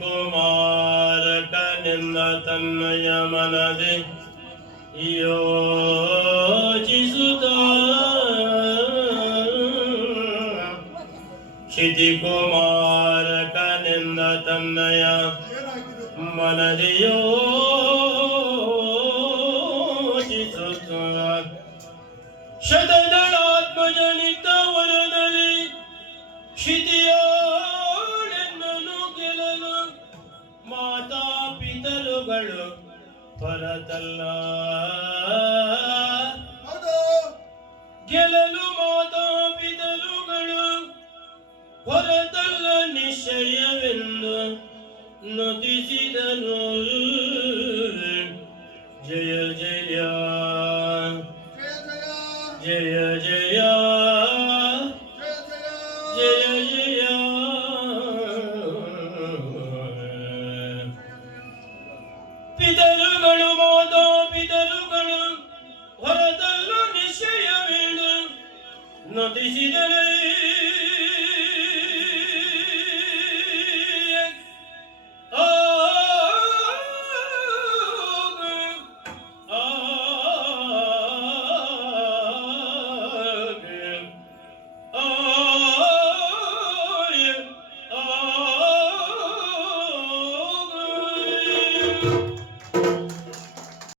ಕುಮಾರಕನಿಂದ ತನ್ನಯ ಮನದೆ ಯೋಚಿಸುತ್ತ ಕ್ಷಿತಿ ಕುಮಾರಕನಿಂದ ತನ್ನಯ ಮನದೆ ಯೋಚಿಸುತ್ತ ಶತದಳಾತ್ಮಜನಿತ ವರದಲ್ಲಿ ಕ್ಷಿತಿಯೋಳೆನ್ನನು ಗೆಲ್ಲಲು ಮಾತಾ ಪಿತರುಗಳು ಹೊರತಲ್ಲ ಗೆಲ್ಲಲು ಮಾತಾ ಪಿತರುಗಳು ಹೊರತಲ್ಲ ನಿಶ್ಚಯವೆಂದು ನುತಿಸಿದನು ಜಯ ಜಯ ಜಯ ಜಯ ಜಯ ಜಯ ಪಿತರುಗಳು ಮಾತಾ ಪಿತರುಗಳು ಹೊರತಲ್ಲ ನಿಶ್ಚಯವೇನು ನಟಿಸಿದರೆ